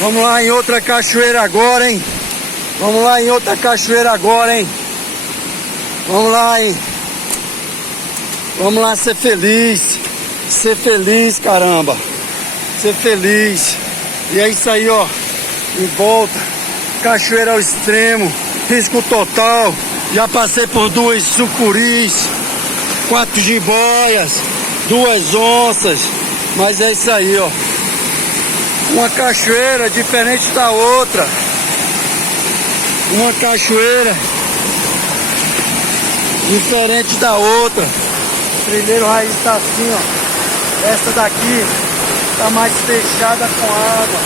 Vamos lá em outra cachoeira agora, hein? Vamos lá em outra cachoeira agora, hein? Vamos lá, hein? Vamos lá ser feliz. Ser feliz, caramba. Ser feliz. E é isso aí, ó. Em volta. Cachoeira ao extremo. Risco total. Já passei por 2 sucuris, 4 jiboias, 2 onças. Mas é isso aí, ó. Uma cachoeira diferente da outra. Uma cachoeira diferente da outra. O trilheiro raiz está assim, ó. Essa daqui tá mais fechada com água.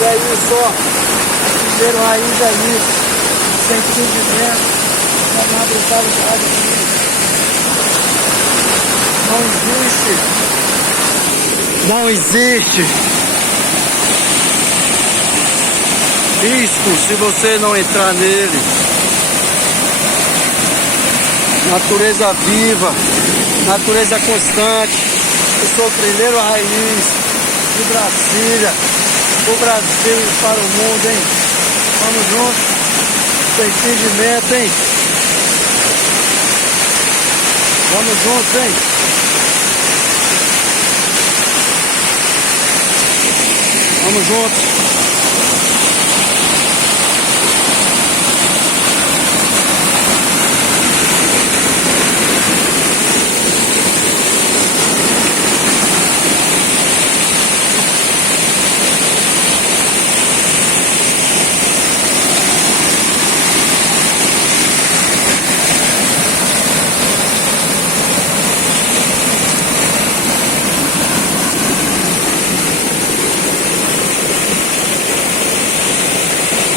E aí só, o trilheiro raiz é isso. Sem fundimento, não abre nada aqui. Não existe risco se você não entrar nele. Natureza viva, natureza constante. Eu sou trilheiro raiz de Brasília, do Brasil e para o mundo, hein? Vamos juntos, sem fingimento, hein? Vamos juntos, hein? Vamos juntos.